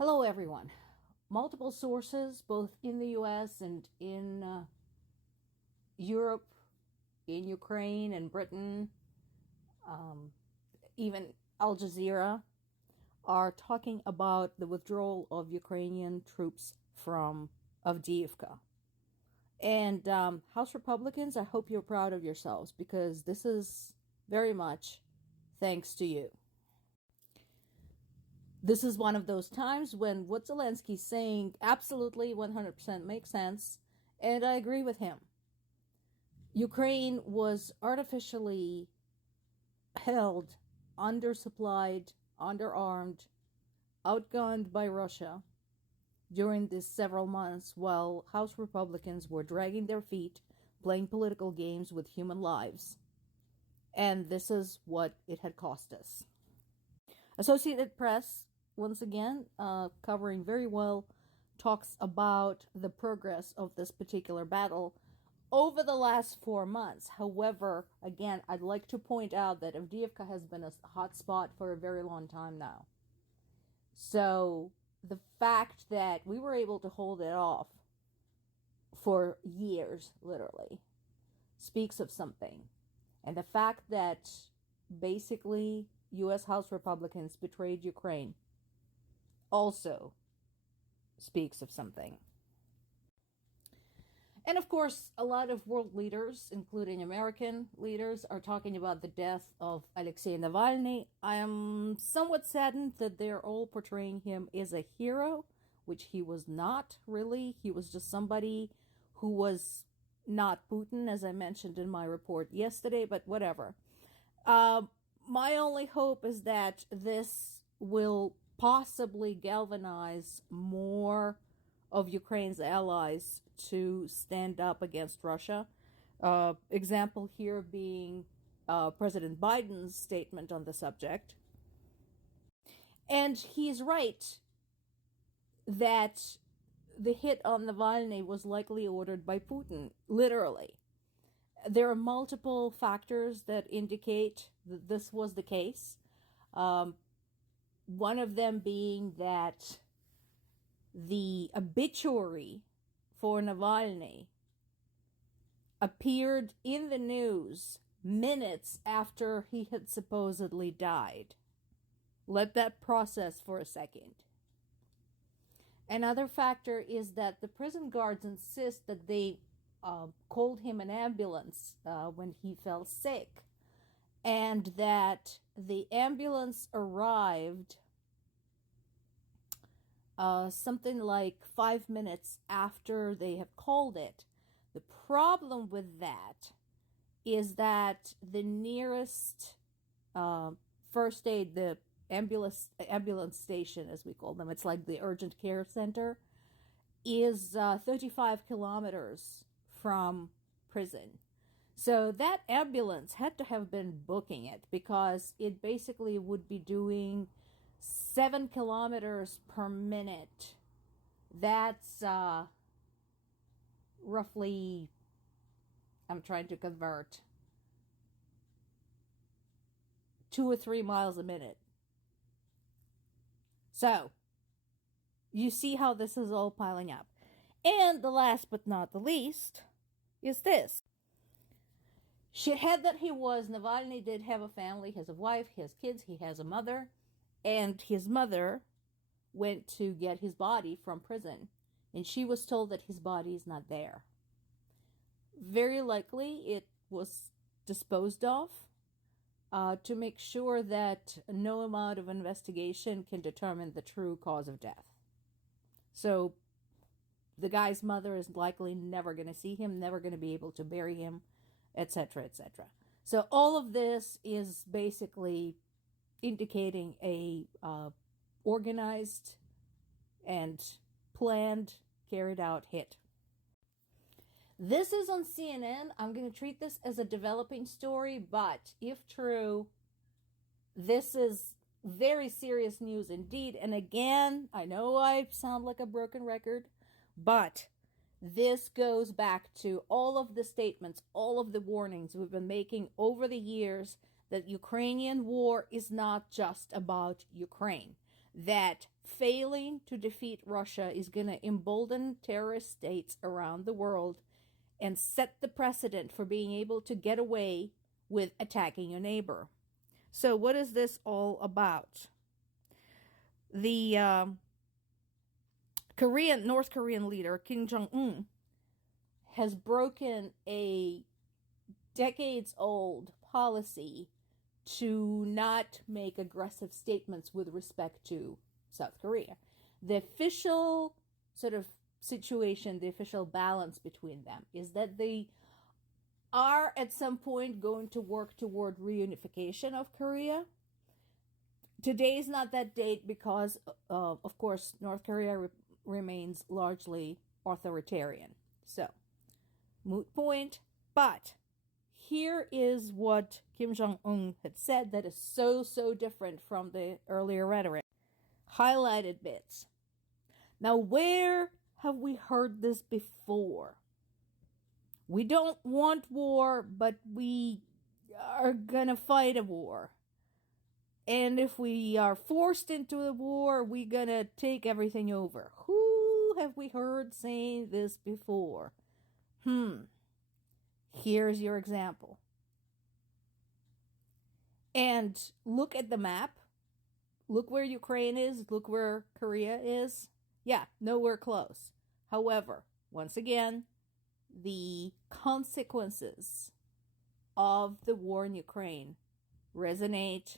Hello, everyone. Multiple sources, both in the US and in Europe, in Ukraine and Britain, um, even Al Jazeera, are talking about the withdrawal of Ukrainian troops from Avdiivka. And House Republicans, I hope you're proud of yourselves because this is very much thanks to you. This is one of those times when what Zelensky's saying absolutely 100% makes sense, and I agree with him. Ukraine was artificially held, undersupplied, underarmed, outgunned by Russia during these several months while House Republicans were dragging their feet, playing political games with human lives. And this is what it had cost us. Associated Press, once again, covering very well, talks about the progress of this particular battle over the last 4 months. However, again, I'd like to point out that Avdiivka has been a hot spot for a very long time now. So the fact that we were able to hold it off for years, literally, speaks of something. And the fact that basically U.S. House Republicans betrayed Ukraine also speaks of something. And of course, a lot of world leaders, including American leaders, are talking about the death of Alexei Navalny. I am somewhat saddened that they're all portraying him as a hero, which he was not really. He was just somebody who was not Putin, as I mentioned in my report yesterday, but whatever. My only hope is that this will possibly galvanize more of Ukraine's allies to stand up against Russia. Example here being President Biden's statement on the subject. And he's right that the hit on Navalny was likely ordered by Putin, literally. There are multiple factors that indicate that this was the case. One of them being that the obituary for Navalny appeared in the news minutes after he had supposedly died. Let that process for a second. Another factor is that the prison guards insist that they called him an ambulance when he fell sick, and that the ambulance arrived something like 5 minutes after they have called it. The problem with that is that the nearest first aid, the ambulance station, as we call them, it's like the urgent care center, is 35 kilometers from prison. So that ambulance had to have been booking it because it basically would be doing 7 kilometers per minute. That's roughly, I'm trying to convert, 2 or 3 miles a minute. So, you see how this is all piling up. And the last but not the least is this. Shithead that he was, Navalny did have a family, he has a wife, he has kids, he has a mother, and his mother went to get his body from prison, and she was told that his body is not there. Very likely it was disposed of to make sure that no amount of investigation can determine the true cause of death. So the guy's mother is likely never going to see him, never going to be able to bury him, etc., etc. So all of this is basically indicating a organized and planned, carried out hit. This is on CNN. I'm going to treat this as a developing story, but if true, this is very serious news indeed. And again, I know I sound like a broken record, but this goes back to all of the statements, all of the warnings we've been making over the years that Ukrainian war is not just about Ukraine. that failing to defeat Russia is going to embolden terrorist states around the world and set the precedent for being able to get away with attacking your neighbor. So what is this all about? The North Korean leader, Jon Un, has broken a decades-old policy to not make aggressive statements with respect to South Korea. The official sort of situation, the official balance between them is that they are at some point going to work toward reunification of Korea. Today is not that date because, of course, North Korea remains largely authoritarian. So, moot point. But here is what Kim Jong-un had said that is so different from the earlier rhetoric. Highlighted bits. Now, where have we heard this before? We don't want war, but we are gonna fight a war. And if we are forced into a war, we're gonna take everything over. Who have we heard saying this before? Here's your example. And look at the map. Look where Ukraine is. Look where Korea is. Yeah, nowhere close. However, once again, the consequences of the war in Ukraine resonate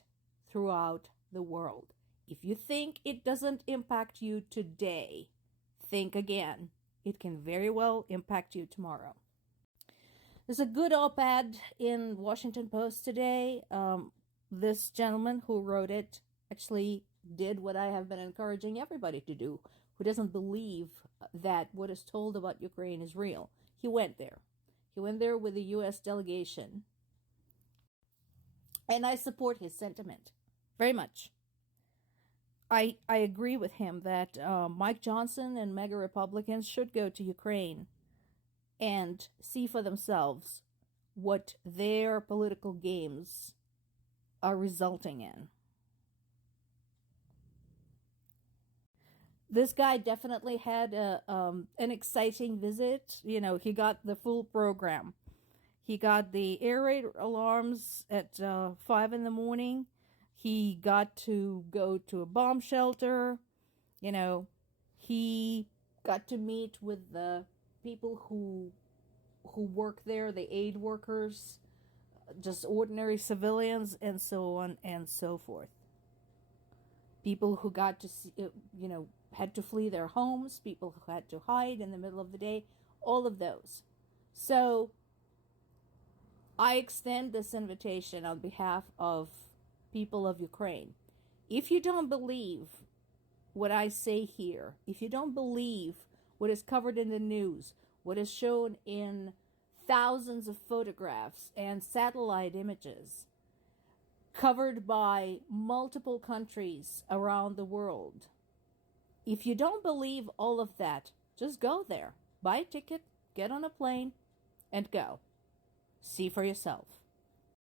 throughout the world. If you think it doesn't impact you today, think again. It can very well impact you tomorrow. There's a good op-ed in Washington Post today. This gentleman who wrote it actually did what I have been encouraging everybody to do, who doesn't believe that what is told about Ukraine is real. He went there. He went there with the U.S. delegation. And I support his sentiment very much. I agree with him that Mike Johnson and MAGA Republicans should go to Ukraine and see for themselves what their political games are resulting in. This guy definitely had an exciting visit. You know, he got the full program. He got the air raid alarms at 5 in the morning. He got to go to a bomb shelter. You know, he got to meet with the people who work there, the aid workers, just ordinary civilians, and so on and so forth. People who got to see, had to flee their homes, people who had to hide in the middle of the day, all of those. So I extend this invitation on behalf of people of Ukraine. If you don't believe what I say here, if you don't believe what is covered in the news, what is shown in thousands of photographs and satellite images covered by multiple countries around the world, if you don't believe all of that, just go there, buy a ticket, get on a plane, and go. See for yourself.